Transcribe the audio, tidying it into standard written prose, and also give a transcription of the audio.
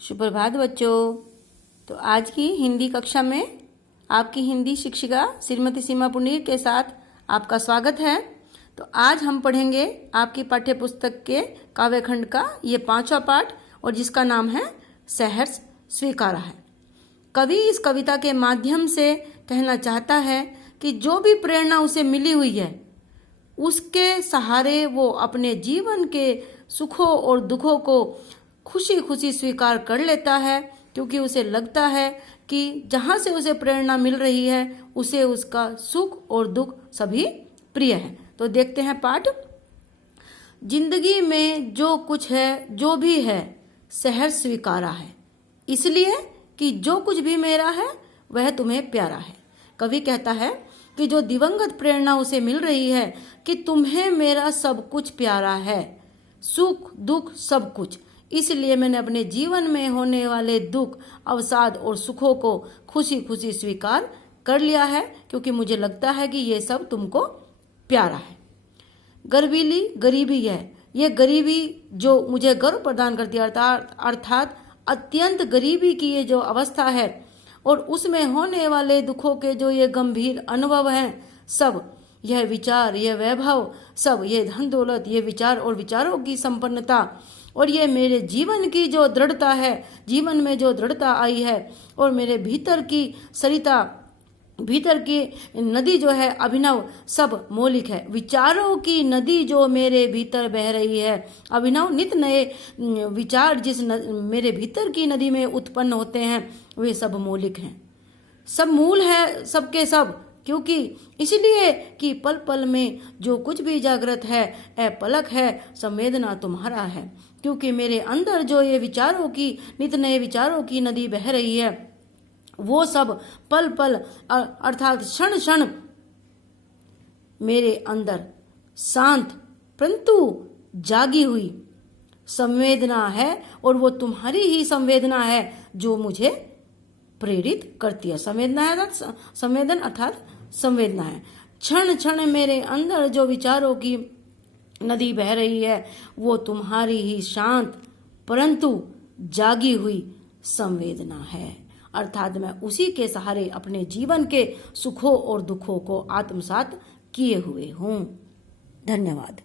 सुप्रभात बच्चों। तो आज की हिंदी कक्षा में आपकी हिंदी शिक्षिका श्रीमती सीमा पुनीर के साथ आपका स्वागत है। तो आज हम पढ़ेंगे आपकी पाठ्य पुस्तक के काव्यखंड का ये 5वां पाठ और जिसका नाम है सहर्ष स्वीकारा है। कवि इस कविता के माध्यम से कहना चाहता है कि जो भी प्रेरणा उसे मिली हुई है उसके सहारे वो अपने जीवन के सुखों और दुखों को खुशी खुशी स्वीकार कर लेता है, क्योंकि उसे लगता है कि जहाँ से उसे प्रेरणा मिल रही है उसे उसका सुख और दुख सभी प्रिय है। तो देखते हैं पाठ। जिंदगी में जो कुछ है जो भी है सहर्ष स्वीकारा है, इसलिए कि जो कुछ भी मेरा है वह तुम्हें प्यारा है। कवि कहता है कि जो दिवंगत प्रेरणा उसे मिल रही है कि तुम्हें मेरा सब कुछ प्यारा है, सुख दुख सब कुछ, इसलिए मैंने अपने जीवन में होने वाले दुख अवसाद और सुखों को खुशी खुशी स्वीकार कर लिया है, क्योंकि मुझे लगता है कि ये सब तुमको प्यारा है। गर्वीली गरीबी है, ये गरीबी जो मुझे गर्व प्रदान करती है, अर्थात अत्यंत गरीबी की ये जो अवस्था है और उसमें होने वाले दुखों के जो ये गंभीर अनुभव हैं, सब यह विचार, यह वैभव, सब ये धन दौलत, ये विचार और विचारों की संपन्नता और ये मेरे जीवन की जो दृढ़ता है, जीवन में जो दृढ़ता आई है और मेरे भीतर की सरिता, भीतर की नदी जो है अभिनव, सब मौलिक है। विचारों की नदी जो मेरे भीतर बह रही है, अभिनव नित नए विचार जिस मेरे भीतर की नदी में उत्पन्न होते हैं वे सब मौलिक हैं, सब मूल है सबके सब, क्योंकि इसलिए कि पल पल में जो कुछ भी जागृत है ए पलक है संवेदना तुम्हारा है। क्योंकि मेरे अंदर जो ये विचारों की नित नए विचारों की नदी बह रही है वो सब पल पल अर्थात क्षण क्षण मेरे अंदर शांत परंतु जागी हुई संवेदना है, और वो तुम्हारी ही संवेदना है जो मुझे प्रेरित करती है। संवेदना है, संवेदन अर्थात संवेदना है। क्षण क्षण मेरे अंदर जो विचारों की नदी बह रही है वो तुम्हारी ही शांत परंतु जागी हुई संवेदना है, अर्थात मैं उसी के सहारे अपने जीवन के सुखों और दुखों को आत्मसात किए हुए हूँ। धन्यवाद।